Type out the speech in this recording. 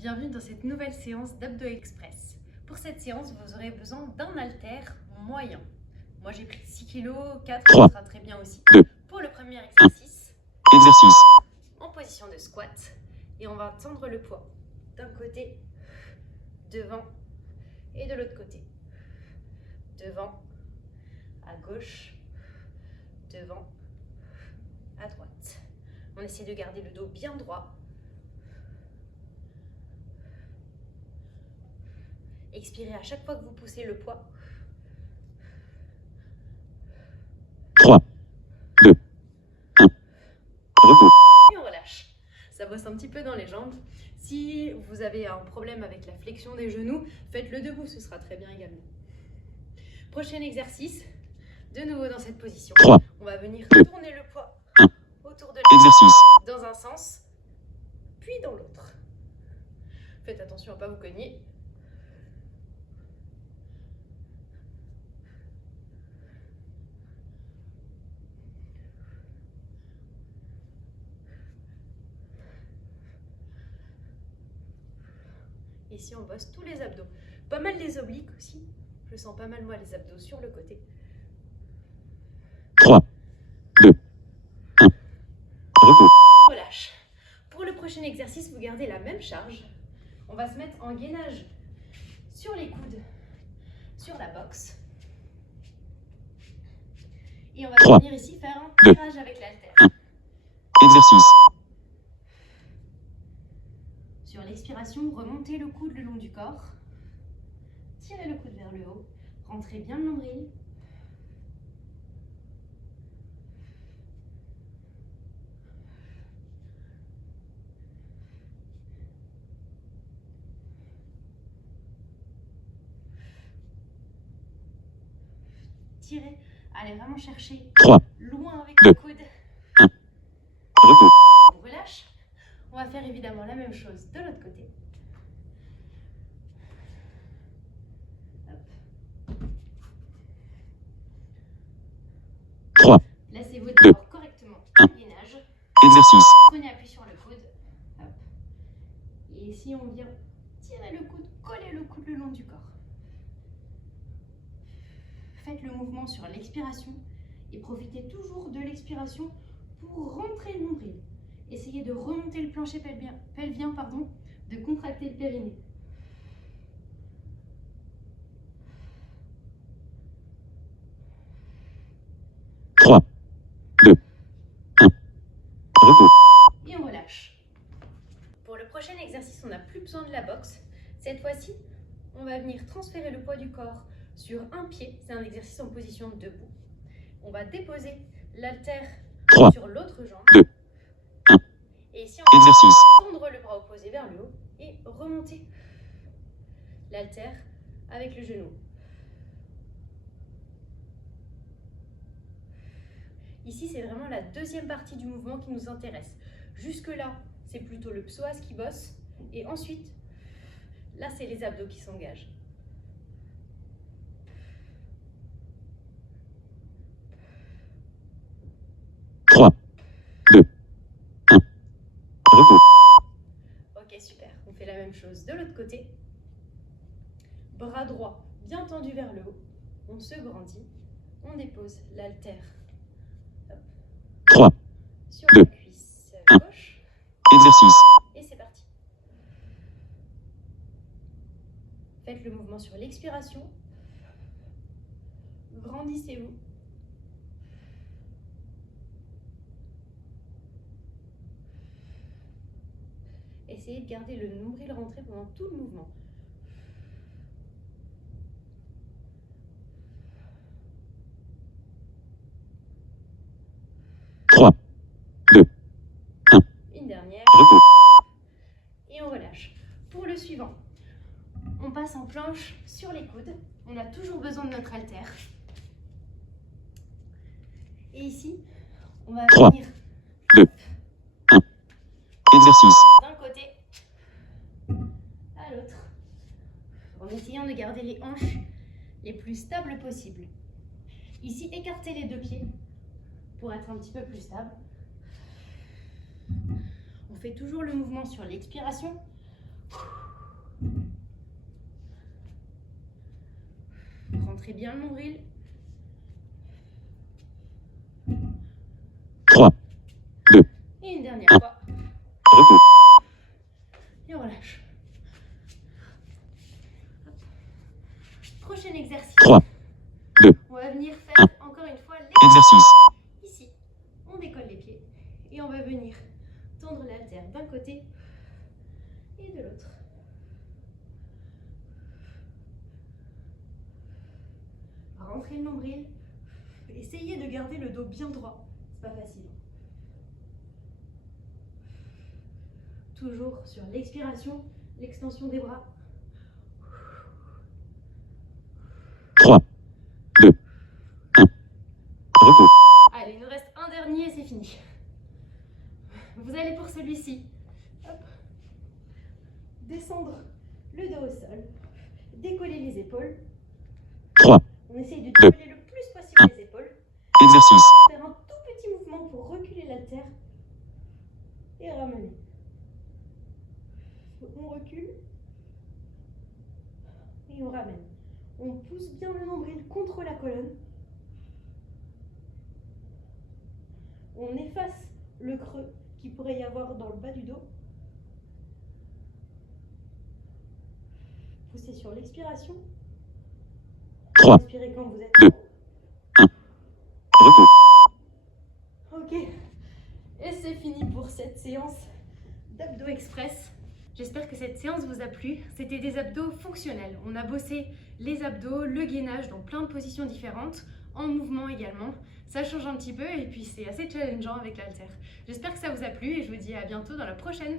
Bienvenue dans cette nouvelle séance d'Abdo Express. Pour cette séance, vous aurez besoin d'un haltère moyen. Moi j'ai pris 6 kg, 4 ça sera très bien aussi. Pour le premier exercice, en position de squat, et on va tendre le poids d'un côté, devant et de l'autre côté. Devant, à gauche, devant, à droite. On essaie de garder le dos bien droit. Expirez à chaque fois que vous poussez le poids. 3, 2, 1. Repos. Et on relâche. Ça bosse un petit peu dans les jambes. Si vous avez un problème avec la flexion des genoux, faites-le debout, ce sera très bien également. Prochain exercice, de nouveau dans cette position. 3, on va venir 2, tourner le poids 1. Autour de Exercice. dans un sens, puis dans l'autre. Faites attention à ne pas vous cogner. Ici, on bosse tous les abdos. Pas mal les obliques aussi. Je sens pas mal, moi, les abdos sur le côté. 3, 2, 1. Repos. On relâche. Pour le prochain exercice, vous gardez la même charge. On va se mettre en gainage sur les coudes, sur la boxe. Et on va 3, venir ici faire un tirage avec l'haltère. 1. Exercice. Sur l'expiration, remontez le coude le long du corps. Tirez le coude vers le haut. Rentrez bien le nombril. Tirez. Allez vraiment chercher 3, loin avec 2, le coude. 1. Repos. On relâche. On va faire évidemment la même chose de l'autre côté. Hop. 3, Placez-vous 2, d'abord correctement en 1. gainage. Exercice. Prenez appui sur le coude. Hop. Et ici, on vient tirer le coude, coller le coude le long du corps. Faites le mouvement sur l'expiration et profitez toujours de l'expiration pour rentrer le nombril. Essayez de remonter le plancher pelvien, de contracter le périnée. Trois, 2, 1. Repos. Et on relâche. Pour le prochain exercice, on n'a plus besoin de la boxe. Cette fois-ci, on va venir transférer le poids du corps sur un pied. C'est un exercice en position debout. On va déposer l'haltère 3, sur l'autre jambe. 2, 1. Et ici, on va Exercice. tendre le bras opposé vers le haut et remonter l'haltère avec le genou. Ici, c'est vraiment la deuxième partie du mouvement qui nous intéresse. Jusque-là, c'est plutôt le psoas qui bosse. Et ensuite, là, c'est les abdos qui s'engagent. Trois, 2, 1. Repos. Ok, super. On fait la même chose de l'autre côté. Bras droit bien tendu vers le haut. On se grandit. On dépose l'haltère 3, sur 2, la cuisse 1. gauche. Exercice. Et c'est parti. Faites le mouvement sur l'expiration. Grandissez-vous. Essayez de garder le nombril rentré pendant tout le mouvement. Trois, 2, 1. Une dernière. Repos. Et on relâche. Pour le suivant, on passe en planche sur les coudes. On a toujours besoin de notre haltère. Et ici, on va 3, venir 2, 1. Exercice. d'un côté à l'autre, en essayant de garder les hanches les plus stables possibles. Ici, écartez les deux pieds pour être un petit peu plus stable. On fait toujours le mouvement sur l'expiration. Centrez bien le nombril. 3, 2, Et une dernière fois. repos. Et on relâche. Hop. Prochain exercice. 3, 2, On va venir faire encore une fois exercice. ici. On décolle les pieds et on va venir tendre l'haltère d'un côté et de l'autre. Rentrez le nombril. Essayez de garder le dos bien droit. C'est pas facile. Toujours sur l'expiration, l'extension des bras. 3, 2, 1, repos. Allez, il nous reste un dernier et c'est fini. Vous allez pour celui-ci. Hop. Descendre le dos au sol. Décoller les épaules. 3, On essaye de décoller le plus possible les épaules. exercice. Faire un tout petit mouvement pour reculer l'haltère et ramener. On recule et on ramène. On pousse bien le nombril contre la colonne. On efface le creux qu'il pourrait y avoir dans le bas du dos. Poussez sur l'expiration. 3, Inspirez quand vous êtes 2, 1, repos. Ok. Et c'est fini pour cette séance d'abdos express. J'espère que cette séance vous a plu. C'était des abdos fonctionnels. On a bossé les abdos, le gainage dans plein de positions différentes, en mouvement également. Ça change un petit peu et puis c'est assez challengeant avec l'haltère. J'espère que ça vous a plu et je vous dis à bientôt dans la prochaine.